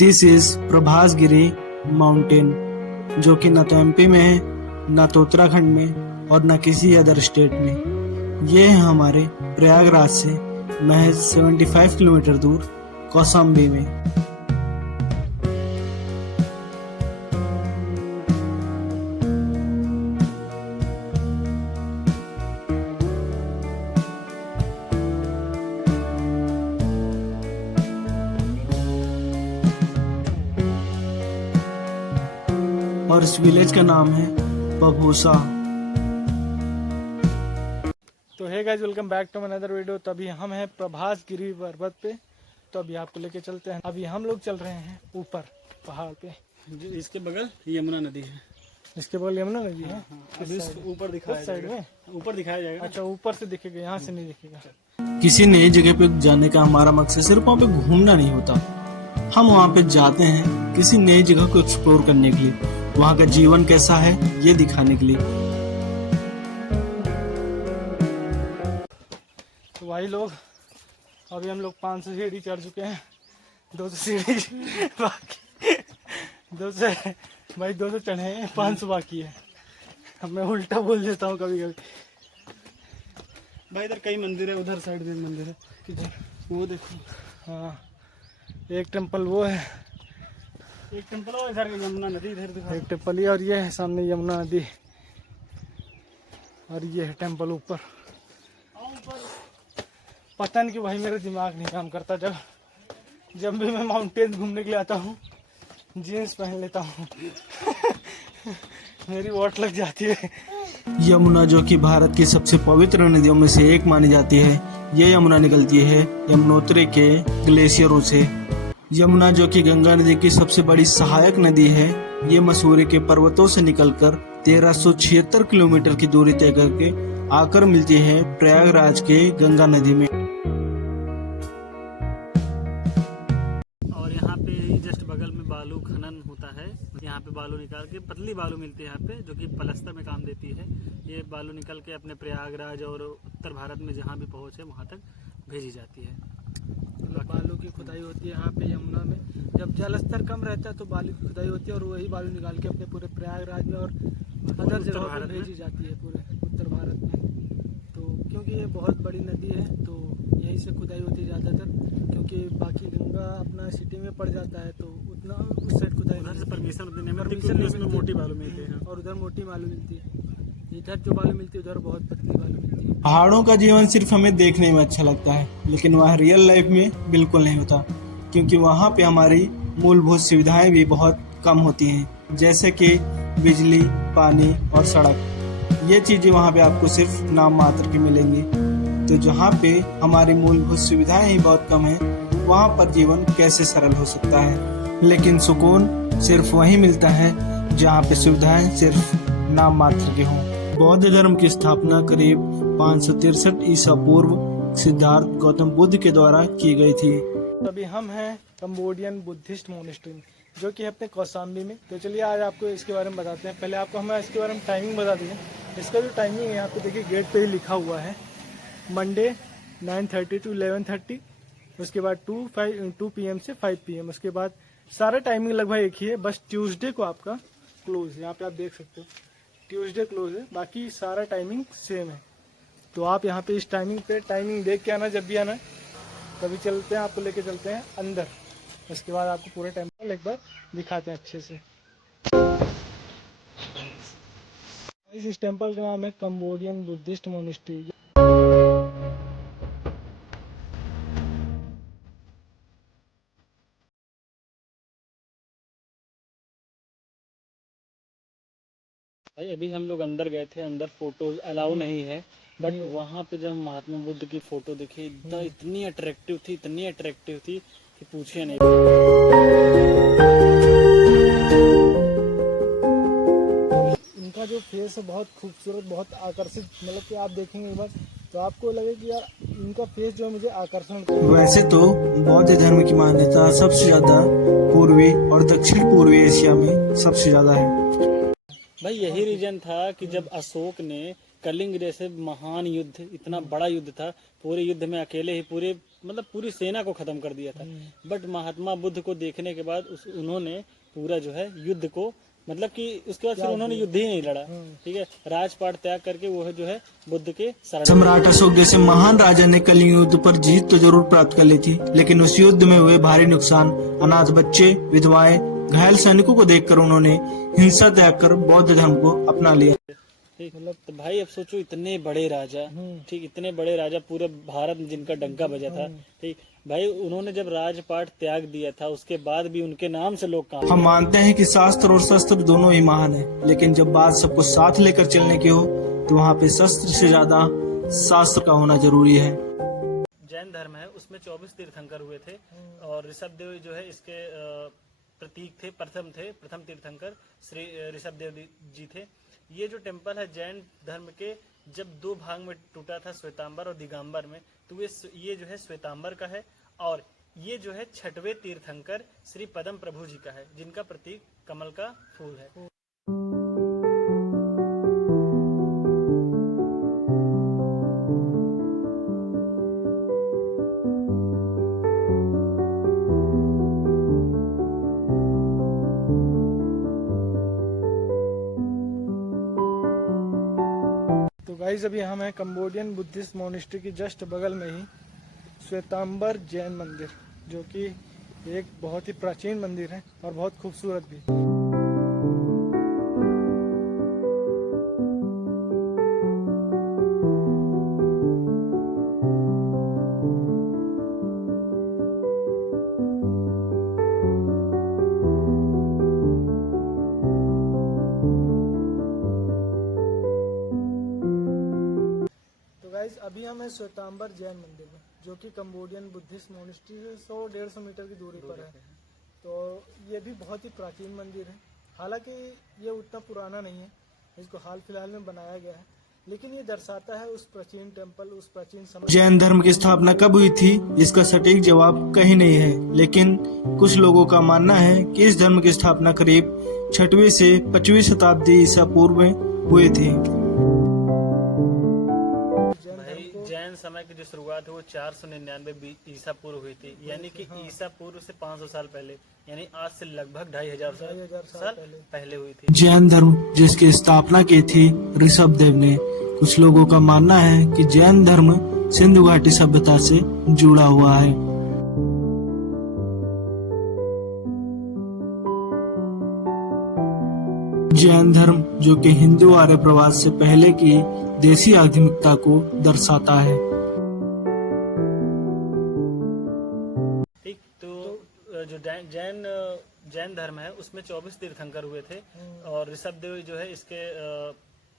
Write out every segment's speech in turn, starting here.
This is प्रभासगिरी mountain, जो कि न तो एमपी में है, न तो उत्तराखंड में और न किसी अदर स्टेट में। ये है हमारे प्रयागराज से महज 75 किलोमीटर दूर कौशाम्बी में। और इस विलेज का नाम है पभूसा। तो hey guys, welcome back to another video. तो अभी हम हैं प्रभासगिरी पर्वत पे। तो अभी आपको लेके चलते हैं। अभी हम लोग चल रहे हैं ऊपर पहाड़ पे। इसके बगल यमुना नदी है। इसके बगल यमुना नदी है। ऊपर दिखाया साइड में ऊपर दिखाया जाएगा। अच्छा, ऊपर से दिखेगा, यहाँ से नहीं दिखेगा। किसी नई जगह पे जाने का हमारा मकसद सिर्फ वहाँ पे घूमना नहीं होता। हम वहाँ पे जाते हैं किसी नई जगह को एक्सप्लोर करने के लिए, वहाँ का जीवन कैसा है ये दिखाने के लिए। तो भाई लोग, अभी हम लोग 500 सीढ़ी चढ़ चुके हैं। 200 सीढ़ी बाकी, 200 भाई 200 चढ़े हैं, 500 बाकी है। अब मैं उल्टा बोल देता हूँ कभी कभी। भाई इधर कई मंदिर है, उधर साइड में मंदिर है, किधर? वो देखो। हाँ, एक टेम्पल वो है, एक टेम्पल है, इधर यमुना नदी इधर दिखा। एक टेम्पल ये, और ये है सामने यमुना नदी, और ये है टेम्पल ऊपर। पता नहीं कि भाई मेरा दिमाग नहीं काम करता। जब भी मैं माउंटेन घूमने के लिए आता हूँ, जीन्स पहन लेता हूँ। मेरी वोट लग जाती है। यमुना, जो कि भारत की सबसे पवित्र नदियों में से एक मानी जाती है, ये यमुना निकलती है यमुनोत्री के ग्लेशियरों से। यमुना, जो कि गंगा नदी की सबसे बड़ी सहायक नदी है, ये मसूरी के पर्वतों से निकलकर 1376 किलोमीटर की दूरी तय करके आकर मिलती है प्रयागराज के गंगा नदी में। और यहाँ पे जस्ट बगल में बालू खनन होता है। यहाँ पे बालू निकाल के पतली बालू मिलती है यहाँ पे, जो कि पलस्तर में काम देती है। ये बालू निकल के अपने प्रयागराज और उत्तर भारत में जहाँ भी पहुँचे वहाँ तक भेजी जाती है। बालू की खुदाई होती है यहाँ पे यमुना में। जब जल स्तर कम रहता है तो बालू की खुदाई होती है, और वही बालू निकाल के अपने पूरे प्रयागराज में और अदर जगहों पर भेजी जाती है पूरे उत्तर भारत में। तो क्योंकि ये बहुत बड़ी नदी है, तो यहीं से खुदाई होती है ज़्यादातर। क्योंकि बाकी गंगा अपना सिटी में पड़ जाता है, तो उतना उस साइड खुदाई परमिशन मोटी बालू मिलती है, और उधर मोटी बालू मिलती है। इधर जो बालू मिलती है उधर बहुत पतली बालू मिलती है। पहाड़ों का जीवन सिर्फ हमें देखने में अच्छा लगता है, लेकिन वह रियल लाइफ में बिल्कुल नहीं होता, क्योंकि वहाँ पे हमारी मूलभूत सुविधाएं भी बहुत कम होती हैं, जैसे कि बिजली, पानी और सड़क। ये चीज़ें वहाँ पे आपको सिर्फ नाम मात्र की मिलेंगी। तो जहाँ पे हमारी मूलभूत सुविधाएं ही बहुत कम है, वहाँ पर जीवन कैसे सरल हो सकता है। लेकिन सुकून सिर्फ वहीं मिलता है जहाँ पे सुविधाएं सिर्फ नाम मात्र की हों। बौद्ध धर्म की स्थापना करीब 563 ईसा पूर्व सिद्धार्थ गौतम बुद्ध के द्वारा की गई थी। अभी हम हैं कंबोडियन बुद्धिस्ट मोनेस्ट्री, जो कि है अपने कौशाम्बी में। तो चलिए आज आपको इसके बारे में बताते हैं। पहले आपको हम इसके बारे में टाइमिंग बता दें। इसका जो टाइमिंग है यहाँ पे देखिए, गेट पे ही लिखा हुआ है। मंडे 9:30 to 11:30, उसके बाद 2 PM से 5 PM। उसके बाद सारा टाइमिंग लगभग एक ही है, बस ट्यूसडे को आपका क्लोज है। यहाँ पे आप देख सकते हो ट्यूसडे क्लोज है, बाकी सारा टाइमिंग सेम है। तो आप यहाँ पे इस टाइमिंग देख के आना जब भी आना। तभी चलते हैं, आपको लेके चलते हैं अंदर। उसके बाद आपको पूरे टेम्पल एक बार दिखाते हैं अच्छे से। इस टेम्पल का नाम है कंबोडियन बुद्धिस्ट मोनेस्ट्री। भाई अभी हम लोग अंदर गए थे, अंदर फोटो अलाउ नहीं है, बट वहाँ पे जब महात्मा बुद्ध की फोटो देखी, इतनी अट्रैक्टिव थी कि पूछिए नहीं। इनका जो फेस है बहुत खूबसूरत, बहुत आकर्षित, मतलब कि आप देखेंगे एक बार तो आपको लगे कि यार इनका फेस जो है मुझे आकर्षण। वैसे तो बौद्ध धर्म की मान्यता सबसे ज्यादा पूर्वी और दक्षिण पूर्वी एशिया में सबसे ज्यादा है। भाई यही रीजन था कि जब अशोक ने कलिंग जैसे महान युद्ध, इतना बड़ा युद्ध था, पूरे युद्ध में अकेले ही पूरे मतलब पूरी सेना को खत्म कर दिया था। बट महात्मा बुद्ध को देखने के बाद उन्होंने पूरा जो है युद्ध को मतलब कि उसके बाद फिर उन्होंने युद्ध ही नहीं लड़ा। ठीक है, राजपाट त्याग करके वो जो है बुद्ध के शरण। सम्राट अशोक जैसे महान राजा ने कलिंग युद्ध पर जीत तो जरूर प्राप्त कर ली थी, लेकिन उस युद्ध में हुए भारी नुकसान, अनाथ बच्चे, विधवाएं, घायल सैनिकों को देखकर उन्होंने हिंसा त्याग कर बौद्ध धर्म को अपना लिया। ठीक, तो भाई अब सोचो इतने बड़े राजा, ठीक, इतने बड़े राजा पूरे भारत में जिनका डंका बजा था, ठीक भाई, उन्होंने जब राजपाट त्याग दिया था उसके बाद भी उनके नाम से लोग काम। हम मानते हैं कि शास्त्र और शस्त्र दोनों ही महान हैं, लेकिन जब बात सबको साथ लेकर चलने की हो तो वहाँ पे शस्त्र से ज्यादा शास्त्र का होना जरूरी है। जैन धर्म है उसमें 24 तीर्थंकर हुए थे और ऋषभदेव जो है इसके प्रतीक थे, प्रथम तीर्थंकर श्री ऋषभदेव जी थे। ये जो टेम्पल है जैन धर्म के जब दो भाग में टूटा था, श्वेतांबर और दिगंबर में, तो ये जो है श्वेतांबर का है और ये जो है 6वें तीर्थंकर श्री पदम प्रभु जी का है, जिनका प्रतीक कमल का फूल है। तो गाइस अभी हम हैं कंबोडियन बुद्धिस्ट मोनेस्ट्री की जस्ट बगल में ही श्वेतांबर जैन मंदिर, जो कि एक बहुत ही प्राचीन मंदिर है और बहुत खूबसूरत भी। अभी हम हैं श्वेतांबर जैन मंदिर में, जो कि कंबोडियन बुद्धिस्ट मोनेस्ट्री से 100-150 मीटर की दूरी पर है। तो ये भी बहुत ही प्राचीन मंदिर है। हालांकि ये उतना पुराना नहीं है, इसको हाल फिलहाल में बनाया गया है, लेकिन ये दर्शाता है उस प्राचीन टेम्पल, उस प्राचीन समय। जैन धर्म की स्थापना कब हुई थी इसका सटीक जवाब कहीं नहीं है, लेकिन कुछ लोगों का मानना है कि इस धर्म की स्थापना करीब 6वीं से 5वीं शताब्दी ईसा पूर्व में हुई थी। जैन समय की जो शुरुआत है वो 499 ईसा पूर्व हुई थी, यानी कि ईसा पूर्व से 500 साल पहले, यानी आज से लगभग 2500 साल पहले हुई थी। जैन धर्म जिसकी स्थापना की थी ऋषभदेव ने। कुछ लोगों का मानना है कि जैन धर्म सिंधु घाटी सभ्यता से जुड़ा हुआ है। जैन धर्म जो कि हिंदू आर्य प्रवास से पहले की देसी आध्यात्मिकता को दर्शाता है। ठीक, तो जो जैन धर्म है उसमें 24 तीर्थंकर हुए थे और ऋषभदेव जो है इसके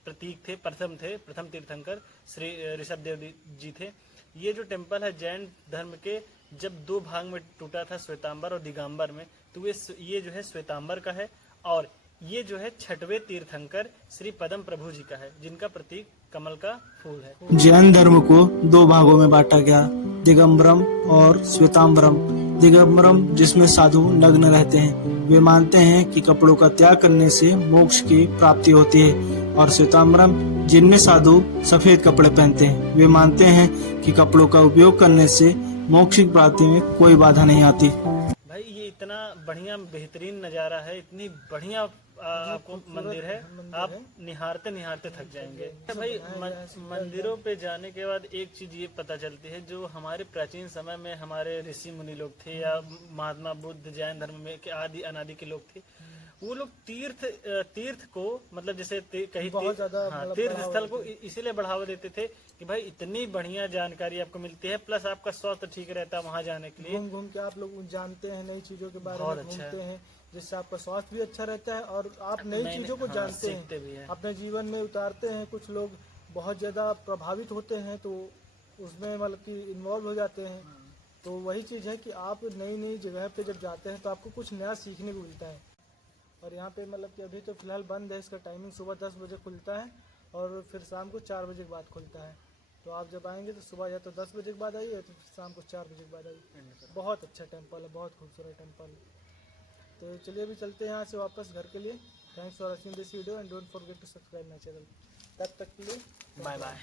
प्रतीक थे, प्रथम तीर्थंकर श्री ऋषभदेव जी थे। ये जो टेम्पल है जैन धर्म के जब दो भाग में टूटा था, श्वेतांबर और दिगंबर में, तो ये जो है श्वेतांबर का है और ये जो है 6वें तीर्थंकर श्री पदम प्रभु जी का है, जिनका प्रतीक कमल का फूल है। जैन धर्म को दो भागों में बांटा गया, दिगंबरम और श्वेतांबरम। दिगंबरम जिसमें साधु नग्न रहते हैं, वे मानते हैं कि कपड़ों का त्याग करने से मोक्ष की प्राप्ति होती है, और श्वेतांबरम जिनमें साधु सफेद कपड़े पहनते हैं, वे मानते हैं कि कपड़ों का उपयोग करने से मोक्ष की प्राप्ति में कोई बाधा नहीं आती। भाई ये इतना बढ़िया बेहतरीन नज़ारा है, इतनी बढ़िया आपको मंदिर है, आप निहारते निहारते थक जाएंगे। भाई मंदिरों पे जाने के बाद एक चीज ये पता चलती है, जो हमारे प्राचीन समय में हमारे ऋषि मुनि लोग थे या महात्मा बुद्ध जैन धर्म में के आदि अनादि के लोग थे, वो लोग तीर्थ को मतलब जैसे कहीं तीर्थ स्थल को इसीलिए बढ़ावा देते थे कि भाई इतनी बढ़िया जानकारी आपको मिलती है, प्लस आपका स्वास्थ्य ठीक रहता है वहाँ जाने के लिए। घूम के आप लोग जानते हैं, नई चीजों के बारे में घूमते हैं, जिससे आपका स्वास्थ्य भी अच्छा रहता है और आप नई चीजों को जानते हैं, अपने जीवन में उतारते हैं। कुछ लोग बहुत ज्यादा प्रभावित होते हैं तो उसमें मतलब कि इन्वॉल्व हो जाते हैं। तो वही चीज है कि आप नई जगह पे जब जाते हैं तो आपको कुछ नया सीखने को मिलता है। और यहाँ पे मतलब कि अभी तो फिलहाल बंद है, इसका टाइमिंग सुबह 10 बजे खुलता है और फिर शाम को 4 बजे के बाद खुलता है। तो आप जब आएंगे तो सुबह या तो 10 बजे के बाद आइए, तो शाम को 4 बजे के बाद आइए। बहुत अच्छा टेम्पल है, बहुत खूबसूरत टेम्पल। तो चलिए अभी चलते हैं यहाँ से वापस घर के लिए। Thanks for watching this video and don't forget to subscribe my channel. तब तक के लिए बाय बाय।